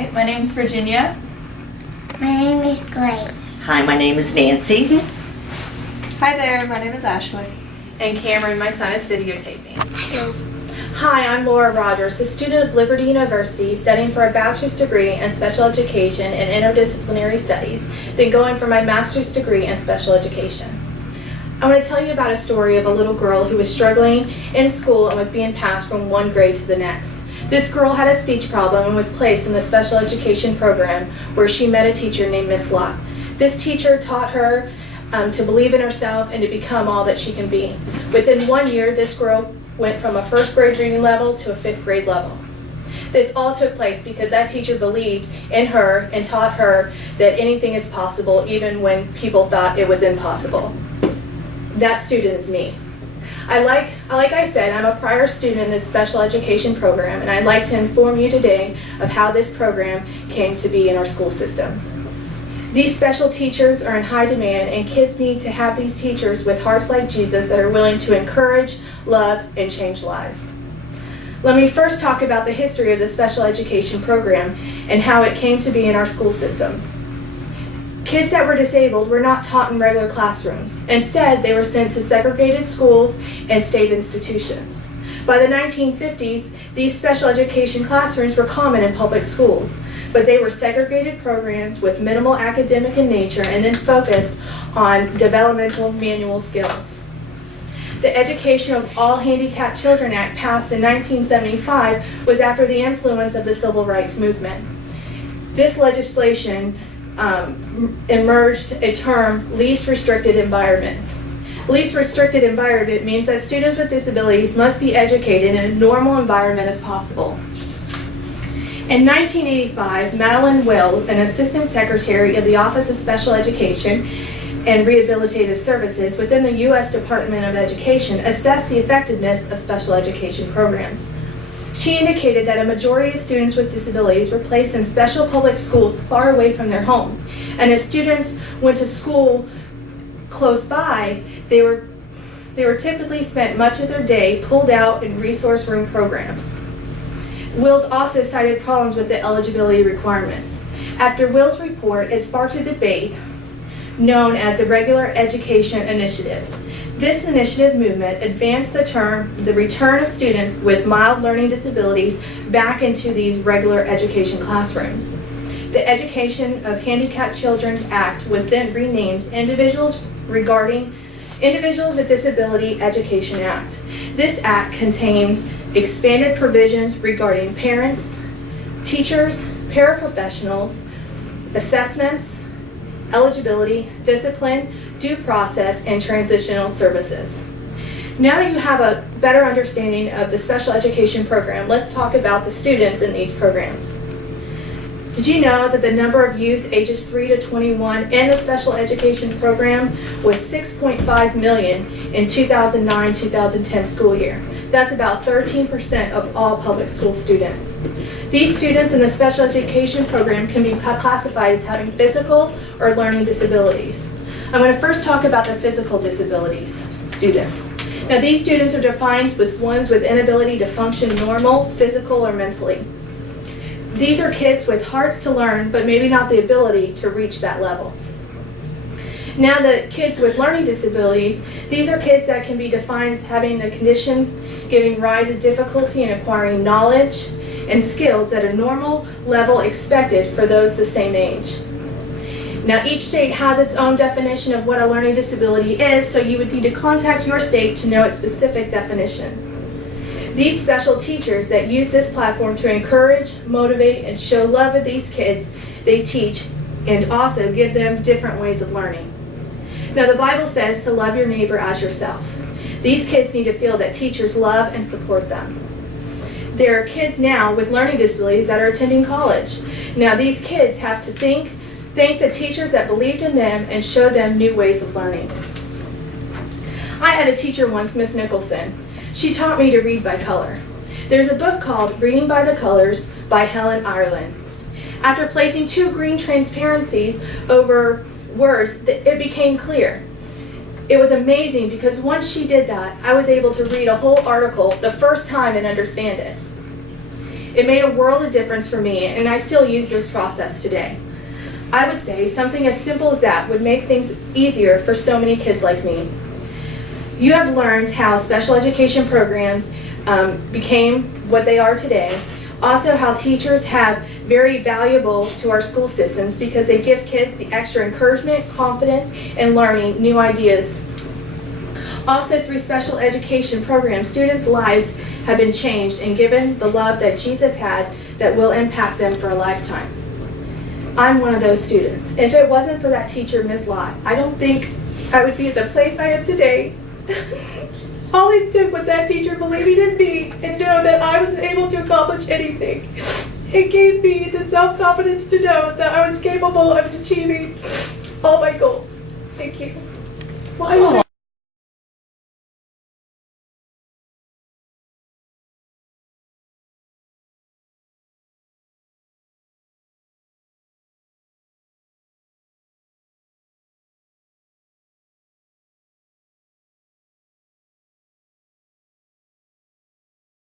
Hi, my name's Virginia. My name is Grace. Hi, my name is Nancy. Hi there, my name is Ashley. And Cameron, my son, is videotaping. Hi, I'm Laura Rogers, a student of Liberty University studying for a bachelor's degree in special education and interdisciplinary studies, then going for my master's degree in special education. I want to tell you about a story of a little girl who was struggling in school and was being passed from one grade to the next. This girl had a speech problem and was placed in the special education program where she met a teacher named Miss Locke. This teacher taught her to believe in herself and to become all that she can be. Within 1 year, this girl went from a first grade reading level to a fifth grade level. This all took place because that teacher believed in her and taught her that anything is possible even when people thought it was impossible. That student is me. Like I said, I'm a prior student in this special education program, and I'd like to inform you today of how this program came to be in our school systems. These special teachers are in high demand, and kids need to have these teachers with hearts like Jesus that are willing to encourage, love, and change lives. Let me first talk about the history of the special education program and how it came to be in our school systems. Kids that were disabled were not taught in regular classrooms. Instead, they were sent to segregated schools and state institutions. By the 1950s, these special education classrooms were common in public schools, but they were segregated programs with minimal academic in nature and then focused on developmental manual skills. The Education of All Handicapped Children Act, passed in 1975, was after the influence of the Civil Rights Movement. This legislation emerged a term, least restricted environment. Least restricted environment means that students with disabilities must be educated in a normal environment as possible. In 1985, Madeline Will, an assistant secretary of the Office of Special Education and Rehabilitative Services within the U.S. Department of Education, assessed the effectiveness of special education programs. She indicated that a majority of students with disabilities were placed in special public schools far away from their homes, and if students went to school close by, they were typically spent much of their day pulled out in resource room programs. Wills also cited problems with the eligibility requirements. After Will's report, it sparked a debate known as the Regular Education Initiative. This initiative movement advanced the term, the return of students with mild learning disabilities back into these regular education classrooms. The Education of Handicapped Children Act was then renamed Individuals with Disability Education Act. This act contains expanded provisions regarding parents, teachers, paraprofessionals, assessments, eligibility, discipline, due process, and transitional services. Now that you have a better understanding of the special education program, let's talk about the students in these programs. Did you know that the number of youth ages 3 to 21 in the special education program was 6.5 million in 2009-2010 school year? That's about 13% of all public school students. These students in the special education program can be classified as having physical or learning disabilities. I'm going to first talk about the physical disabilities students. Now, these students are defined with ones with inability to function normal, physical, or mentally. These are kids with hearts to learn, but maybe not the ability to reach that level. Now, the kids with learning disabilities, these are kids that can be defined as having a condition giving rise to difficulty in acquiring knowledge and skills at a normal level expected for those the same age. Now, each state has its own definition of what a learning disability is, so you would need to contact your state to know its specific definition. These special teachers that use this platform to encourage, motivate, and show love of these kids, they teach and also give them different ways of learning. Now, the Bible says to love your neighbor as yourself. These kids need to feel that teachers love and support them. There are kids now with learning disabilities that are attending college. Now, these kids have to thank the teachers that believed in them and show them new ways of learning. I had a teacher once, Miss Nicholson. She taught me to read by color. There's a book called Reading by the Colors by Helen Ireland. After placing 2 green transparencies over words, it became clear. It was amazing because once she did that, I was able to read a whole article the first time and understand it. It made a world of difference for me, and I still use this process today. I would say something as simple as that would make things easier for so many kids like me. You have learned how special education programs became what they are today. Also, how teachers have very valuable to our school systems because they give kids the extra encouragement, confidence, and learning new ideas. Also, through special education programs, students' lives have been changed and given the love that Jesus had that will impact them for a lifetime. I'm one of those students. If it wasn't for that teacher, Ms. Lott, I don't think I would be at the place I am today. All it took was that teacher believing in me and know that I was able to accomplish anything. It gave me the self-confidence to know that I was capable of achieving all my goals. Thank you. Why would